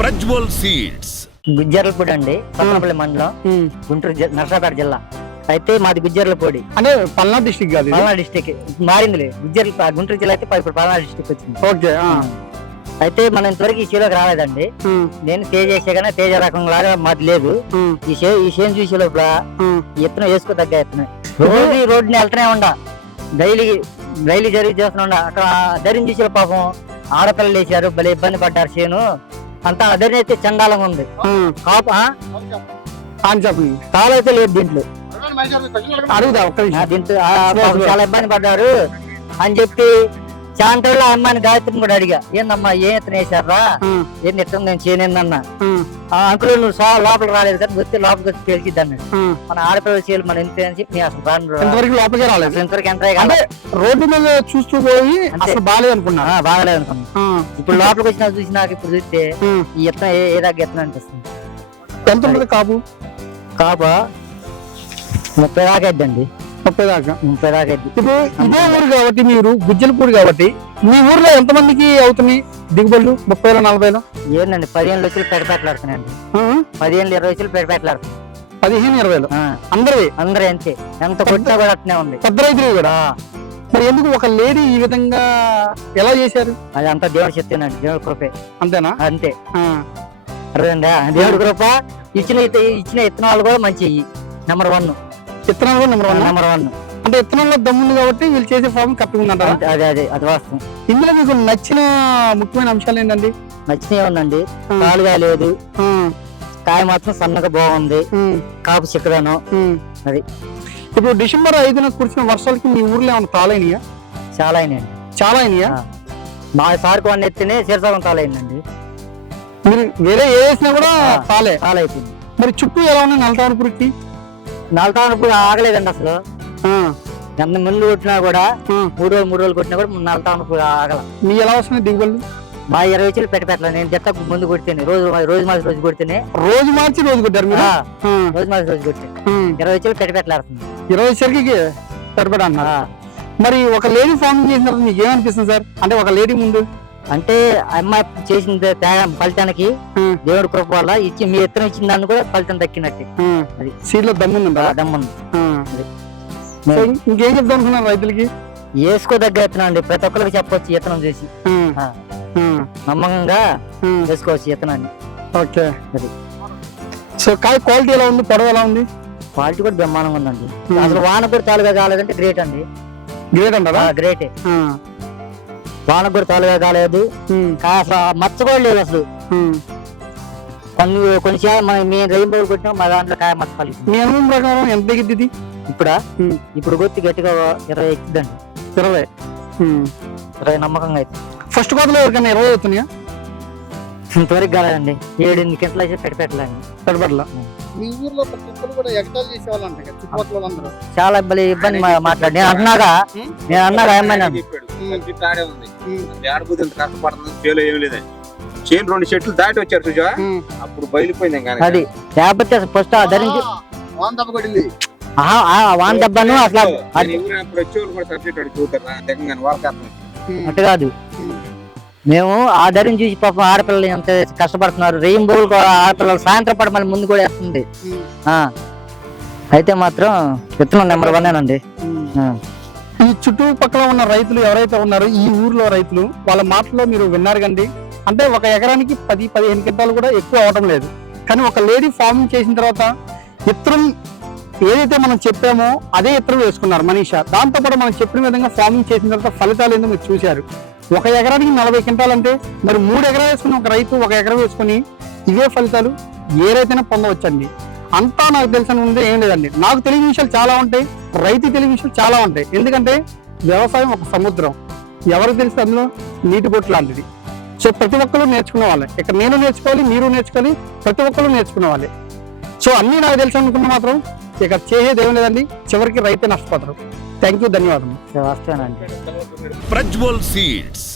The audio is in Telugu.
ప్రజ్వల్ సీడ్స్. గుజ్జర్లపూడి అండి, కొత్తపల్లి మండలం, గుంటూరు నర్సాపేట జిల్లా. అయితే మాది గుజ్జర్లపూడి అంటే పల్నాడు డిస్ట్రిక్ట్ కాదు, పల్నాడు డిస్టిక్ మారిందిలే. గుంటూరు జిల్లా అయితే ఇప్పుడు పల్నాడు డిస్టిక్ వచ్చింది. ఓకే. అయితే మనం ఇంతవరకు ఈ చేలోకి రాలేదండి. నేను తేజ వేసే కానీ తేజ రకం లాగా మాది లేదు. ఈ చేను చూసే లోపల ఎత్తున వేసుకోదగ్గ ఎత్తున రోజు రోడ్డుని వెళ్తూనే ఉండ, డైలీ జరిగి చేస్తున్నా. అక్కడ ధైర్యం చూసే పాపం ఆడపిల్లలు వేసారు, భలే ఇబ్బంది పడ్డారు. చేను అంతా అదరి అయితే చండాలంగా ఉంది. తాళైతే లేదు దీంట్లో. అడుగుదా ఒక్క దీంట్లో చాలా ఇబ్బంది పడ్డారు అని చెప్పి చాంటోళ్ళు ఆ అమ్మాయిని గాయత్రిని కూడా అడిగా, ఏందమ్మా ఏం ఎత్తున వేసారా, ఏంది ఎత్తున నేను చేయనేందన్నా. అంకులు నువ్వు లోపల రాలేదు కానీ వస్తే లోపలికి వచ్చి తెలిసిద్ది అన్నాడు. మన ఆడపిల్లల చేయాలి మనం ఎంత అని చెప్పి నేను అసలు ఇంతవరకు లోపలికి రాలేదు. ఇంతవరకు ఎంత రోడ్డు మీద చూస్తూ పోయి అసలు బాగాలేదు అనుకున్నా. బాగాలేదు అనుకున్నా. ఇప్పుడు లోపలికి వచ్చినా చూసి నాకు ఇప్పుడు చూస్తే ఈ ఎత్తున ఏ దగ్గర ఎత్తున అనిపిస్తుంది. ఎంత ఉంటుంది కాపు? కాపా 30 దాకా అయిద్దండి. 30 దాకా. 30 దాకా అయింది. ఇప్పుడు ఇదే ఊరు కాబట్టి మీరు గుజ్జలపూడి కాబట్టి మీ ఊర్లో ఎంత మందికి అవుతున్నాయి దిగుబడులు? 30,000 40,000 ఏంటండి 15 లక్షలు పెడపెట్టలాడుతున్నాయండి. 15-20 లక్షలు పెడపెట్టలాడుతున్నాయి. 15-20 అందరూ అంతే. ఎంత కొట్టినా కూడా అట్నే ఉంది. పెద్ద రైతులు కూడా. మరి ఎందుకు ఒక లేడీ ఈ విధంగా ఎలా చేశారు? అది అంతా దేవుడు చెప్తానండి, దేవుడి కృపే. అంతేనా? అంతే. అర్థండి, దేవుడి కృప. ఇచ్చిన ఇత్తనాలు కూడా మంచి నెంబర్ 1. విత్తనాలు కూడా నెంబర్ 1. అంటే విత్తనాల్లో దమ్ముంది కాబట్టి వీళ్ళు చేసే ఫార్మ్ కరెక్ట్గా ఉందంటారా? అది వాస్తవం. ఇందులో మీకు నచ్చిన ముఖ్యమైన అంశాలు ఏంటండి? నచ్చినవి ఉందండి, పాలుగా లేదు, కాయ మాత్రం సన్నగా బాగుంది, కాపు చిక్కదనం. అది ఇప్పుడు డిసెంబర్ 5న కురిసిన వర్షాలకి మీ ఊర్లో ఏమైనా తాళైనయా? చాలా అయినాయండి. చాలా అయినాయా? మా సార్కు అన్ని ఎత్తినే శీర్షకం తాళైందండి. మీరు వేరే ఏ వేసినా కూడా తాళైపోయింది. మరి చుట్టూ ఎలా ఉన్నాయి నల్లతామరపురికి? నల్లతామరపు ఆగలేదండి అసలు. ఎంత ముందు కొట్టినా కూడా 3 రోజులు కొట్టినా కూడా నల్లతామరపు ఆగల. మీ ఎలా వస్తున్నాయి దిగుబడులు? మా 20 లక్షలు పెట్టాలి. నేను జట్ట ముందు కొడితేనే రోజు మార్చి కొడితేనే. రోజు మార్చి రోజు కొట్టారు మీరు? రోజు మార్చి రోజు కొట్టే 20 లక్షలు పెట్టాడుతుంది. 20 లక్షలకి సరిపడా అన్నారు. మరి ఒక లేడీ ఫార్మింగ్ చేసిన తర్వాత మీకు ఏమనిపిస్తుంది సార్? అంటే ఒక లేడీ ముందు అంటే అమ్మాయి చేసిన ఫలితానికి దేవుడి కృప వల్ల మీ ఎత్తున ఇచ్చిన దాన్ని కూడా ఫలితం దక్కినట్టు. అది సీడ్ లో దమ్ముంది. ఇంకేం చెప్తాం అనుకున్నారు రైతులకి? వేసుకోదగ్గ ఎత్తనం అండి, ప్రతి ఒక్కరికి చెప్పొచ్చు. ఎత్తనం చేసి నమ్మకంగా వేసుకోవచ్చు ఎత్తనాన్ని. ఓకే. అది సో కాయ క్వాలిటీ ఎలా ఉంది? పొడవు ఎలా ఉంది? క్వాలిటీ కూడా బ్రహ్మాండంగా ఉందండి. అసలు వాన కూడా తాలుగా కాలేదంటే గ్రేట్ అండి. గ్రేట్ అంటారా? గ్రేటే. వాన కూడా తాలుగా కాలేదు, అసలు మచ్చ కూడా లేదు అసలు. కొన్ని మేము రెయిన్బో కొట్టినా మా దాంట్లో కాయ మచ్చ కలిగి. మీ అనుభవం ప్రకారం ఎంత దిగుద్ది ఇది? ఇప్పుడు కొట్టి గట్టిగా 20 ఎక్కుద్దండి. 20 నమ్మకంగా అయితే. ఫస్ట్ కోతలో ఎవరికైనా 20 అవుతున్నాయా? ఇంతవరకు కాలేదండి. 7-8 గంటలు అయితే పెట్టట్లా. మీ ఊర్లో కూడా ఎగతాళి చేసేవాళ్ళంట చుట్టుపక్కల వాళ్ళందరూ చాలా ఇబ్బంది మాట్లాడి నేను అన్నాగా ఏమైనా కష్టపడుతుంది. చేలో ఏమి లేదండి, చేను 2 చెట్లు దాటి వచ్చారు చూసా, అప్పుడు బయలుపోయింది. అది లేకపోతే ఫస్ట్ ధరించి వాన్ దెబ్బను అసలు అటు కాదు. మేము ఆ ధరించి చూసి పాపం ఆడపిల్లలు ఎంత కష్టపడుతున్నారు. రెయిన్బోలు ఆడపిల్లలు సాయంత్రం పడి మళ్ళీ ముందు కూడా వేస్తుంది. అయితే మాత్రం విత్తనం నెంబర్ 1 అండి. ఈ చుట్టుపక్కల ఉన్న రైతులు ఎవరైతే ఉన్నారో ఈ ఊర్లో రైతులు వాళ్ళ మాటల్లో మీరు విన్నారు కండి. అంటే ఒక ఎకరానికి 10-15 క్వింటాలు కూడా ఎక్కువ అవడం లేదు. కానీ ఒక లేడీ ఫార్మింగ్ చేసిన తర్వాత ఇత్తనం ఏదైతే మనం చెప్పామో అదే ఇత్తనం వేసుకున్నారు మనీషా. దాంతో పాటు మనం చెప్పిన విధంగా ఫార్మింగ్ చేసిన తర్వాత ఫలితాలు ఏందో మీరు చూశారు. ఒక ఎకరానికి 40 క్వింటాలు అంటే మరి 3 ఎకరాలు వేసుకుని ఒక రైతు 1 ఎకరం వేసుకుని ఇవే ఫలితాలు ఏ రైతైనా పొందవచ్చండి. అంతా నాకు తెలిసిన ముందే ఏం లేదండి. నాకు తెలియని విషయాలు చాలా ఉంటాయి, రైతు తెలియని విషయాలు చాలా ఉంటాయి. ఎందుకంటే వ్యవసాయం ఒక సముద్రం, ఎవరికి తెలిస్తే అందులో నీటి బొట్టు లాంటిది. సో ప్రతి ఒక్కరు నేర్చుకునే వాళ్ళే. ఇక్కడ నేను నేర్చుకోవాలి, మీరు నేర్చుకోవాలి, ప్రతి ఒక్కరు నేర్చుకునే వాళ్ళే. సో అన్నీ నాకు తెలిసి అనుకున్న మాత్రం ఇక చేసేది ఏం లేదండి, చివరికి రైతే నష్టపోతారు. థ్యాంక్ యూ, ధన్యవాదాలు. వస్తానండి. ప్రజ్వల్ సీడ్స్.